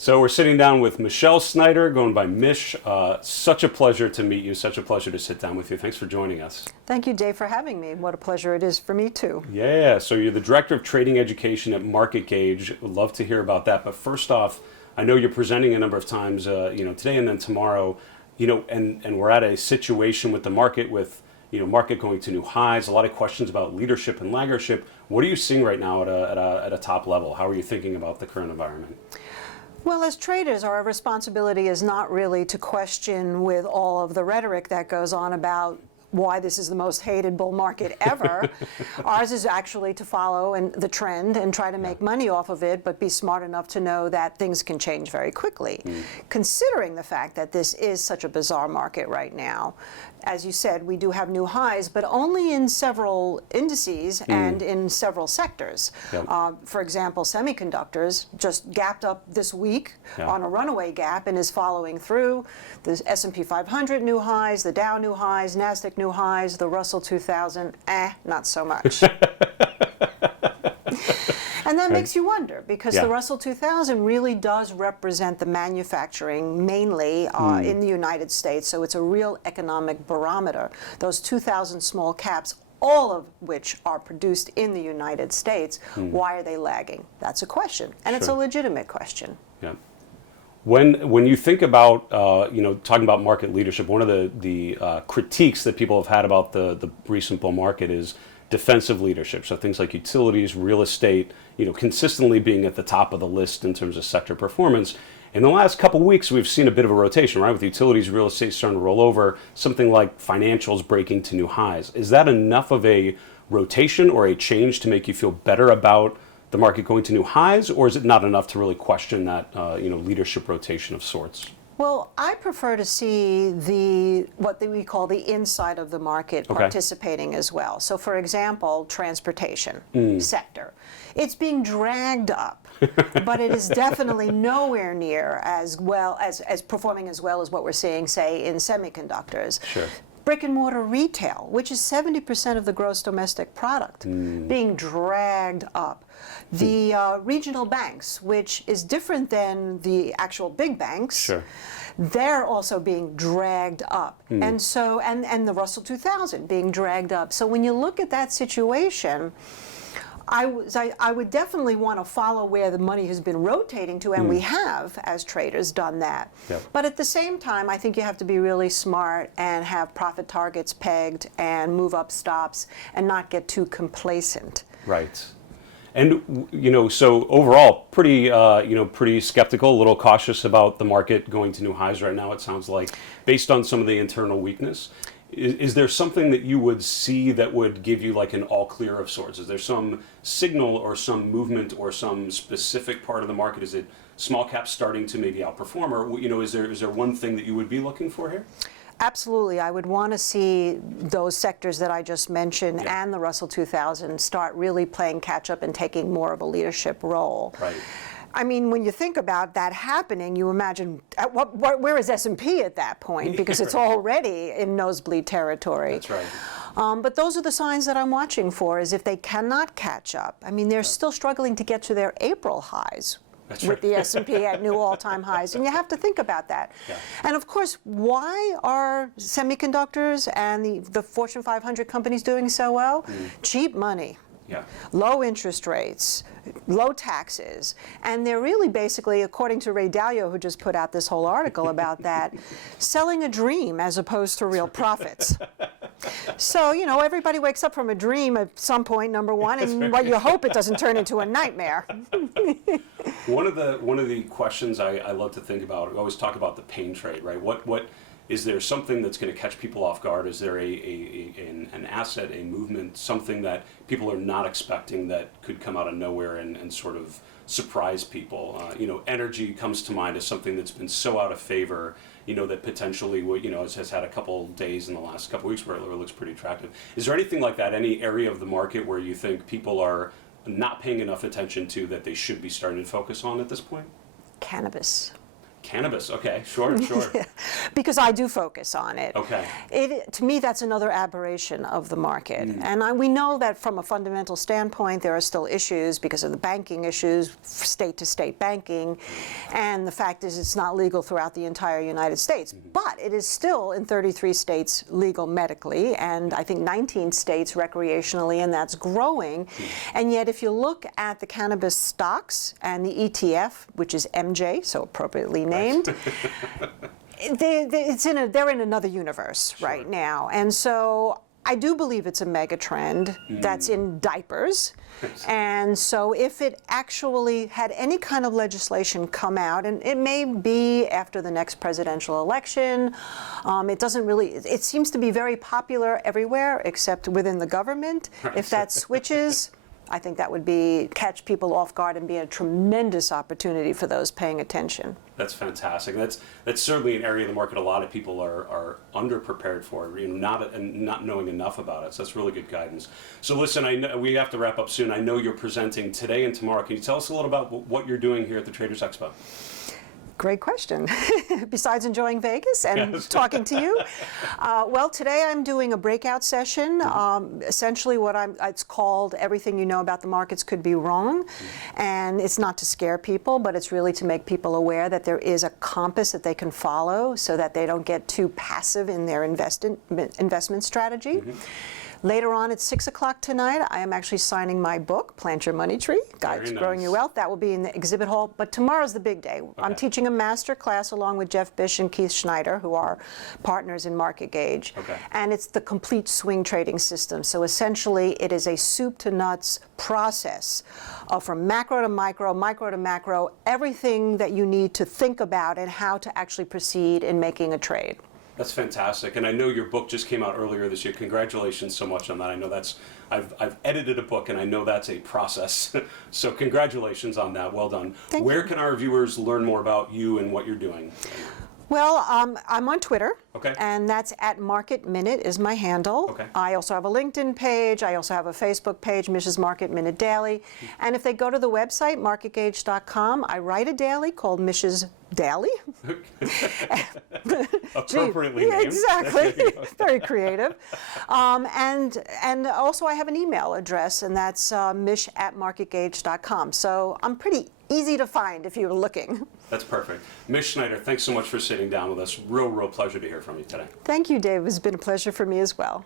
So we're sitting down with Mish Schneider, going by Mish. Such a pleasure to meet you. Such a pleasure to sit down with you. Thanks for joining us. Thank you, Dave, for having me. What a pleasure it is for me, too. Yeah, so you're the Director of Trading Education at MarketGauge. Would love to hear about that. But first off, I know you're presenting a number of times, today and then tomorrow, and we're at a situation with the market with, market going to new highs, a lot of questions about leadership and laggership. What are you seeing right now at a top level? How are you thinking about the current environment? Well, as traders, our responsibility is not really to question with all of the rhetoric that goes on about why this is the most hated bull market ever. Ours is actually to follow the trend and try to make money off of it, but be smart enough to know that things can change very quickly. Considering the fact that this is such a bizarre market right now, as you said, we do have new highs, but only in several indices and in several sectors. For example, semiconductors just gapped up this week on a runaway gap and is following through. The S&P 500 new highs, the Dow new highs, NASDAQ new highs, the Russell 2000, not so much. And that makes you wonder, because the Russell 2000 really does represent the manufacturing mainly in the United States, so it's a real economic barometer. Those 2,000 small caps, all of which are produced in the United States, why are they lagging? That's a question, and it's a legitimate question. Yeah. When you think about talking about market leadership, one of the critiques that people have had about the recent bull market is defensive leadership. So things like utilities, real estate, consistently being at the top of the list in terms of sector performance. In the last couple of weeks, we've seen a bit of a rotation, right? With utilities, real estate starting to roll over, something like financials breaking to new highs. Is that enough of a rotation or a change to make you feel better about the market going to new highs, or is it not enough to really question that leadership rotation of sorts? Well, I prefer to see what we call the inside of the market participating as well. So, for example, transportation sector. It's being dragged up, but it is definitely nowhere near as well as performing as well as what we're seeing, say, in semiconductors. Brick and mortar retail, which is 70% of the gross domestic product, being dragged up. The regional banks, which is different than the actual big banks, they're also being dragged up. And so, and the Russell 2000 being dragged up. So when you look at that situation, I would definitely want to follow where the money has been rotating to, and we have, as traders, done that. But at the same time, I think you have to be really smart and have profit targets pegged and move up stops and not get too complacent. Right. And, so overall, pretty skeptical, a little cautious about the market going to new highs right now, it sounds like, based on some of the internal weakness. Is there something that you would see that would give you like an all clear of sorts? Is there some signal or some movement or some specific part of the market? Is it small caps starting to maybe outperform, or is there one thing that you would be looking for here? Absolutely. I would want to see those sectors that I just mentioned and the Russell 2000 start really playing catch up and taking more of a leadership role. Right. I mean, when you think about that happening, you imagine where is S&P at that point? Because it's already in nosebleed territory. That's right. But those are the signs that I'm watching for, is if they cannot catch up. I mean, they're still struggling to get to their April highs. With the S&P at new all-time highs, and you have to think about that. And of course, why are semiconductors and the Fortune 500 companies doing so well? Cheap money. Low interest rates, low taxes, and they're really basically, according to Ray Dalio, who just put out this whole article about that, selling a dream as opposed to real profits. So, everybody wakes up from a dream at some point, number one, and what you hope it doesn't turn into a nightmare. One of the questions I love to think about, we always talk about the pain trade, right? What is there something that's going to catch people off guard? Is there an asset, a movement, something that people are not expecting that could come out of nowhere and sort of surprise people? Energy comes to mind as something that's been so out of favor, that potentially has had a couple days in the last couple weeks where it looks pretty attractive. Is there anything like that, any area of the market where you think people are not paying enough attention to that they should be starting to focus on at this point? Cannabis. Cannabis, okay, sure. Yeah, because I do focus on it. Okay. To me, that's another aberration of the market. And we know that from a fundamental standpoint, there are still issues because of the banking issues, state-to-state banking, and the fact is it's not legal throughout the entire United States. But it is still in 33 states legal medically, and I think 19 states recreationally, and that's growing. And yet, if you look at the cannabis stocks and the ETF, which is MJ, so appropriately named, they're in another universe right now. And so I do believe it's a mega trend that's in diapers. And so if it actually had any kind of legislation come out, and it may be after the next presidential election, it seems to be very popular everywhere except within the government. If that switches, I think that would catch people off guard and be a tremendous opportunity for those paying attention. That's fantastic. That's certainly an area of the market a lot of people are underprepared for, not knowing enough about it. So that's really good guidance. So listen, I know we have to wrap up soon. I know you're presenting today and tomorrow. Can you tell us a little about what you're doing here at the Traders Expo? Great question. Besides enjoying Vegas and talking to you, well, today I'm doing a breakout session. Essentially, it's called "Everything You Know About the Markets Could Be Wrong," and it's not to scare people, but it's really to make people aware that there is a compass that they can follow, so that they don't get too passive in their investment strategy. Later on at 6 o'clock tonight, I am actually signing my book, Plant Your Money Tree, Guide to Growing Your Wealth. That will be in the exhibit hall, but tomorrow's the big day. I'm teaching a master class along with Jeff Bish and Keith Schneider, who are partners in MarketGauge. And it's the complete swing trading system. So essentially, it is a soup to nuts process from macro to micro, micro to macro, everything that you need to think about and how to actually proceed in making a trade. That's fantastic, and I know your book just came out earlier this year. Congratulations so much on that. I know I've edited a book, and I know that's a process. So congratulations on that. Well done. Where can our viewers learn more about you and what you're doing? Well, I'm on Twitter, okay, and that's at Market Minute is my handle. Okay. I also have a LinkedIn page. I also have a Facebook page, Mish's Market Minute Daily. And if they go to the website, MarketGauge.com, I write a daily called Mish's Daily. Appropriately named. Exactly. Very creative. And also I have an email address, and that's mish@marketgauge.com. So I'm pretty easy to find if you're looking. That's perfect. Mish Schneider, thanks so much for sitting down with us. Real pleasure to hear from you today. Thank you, Dave. It's been a pleasure for me as well.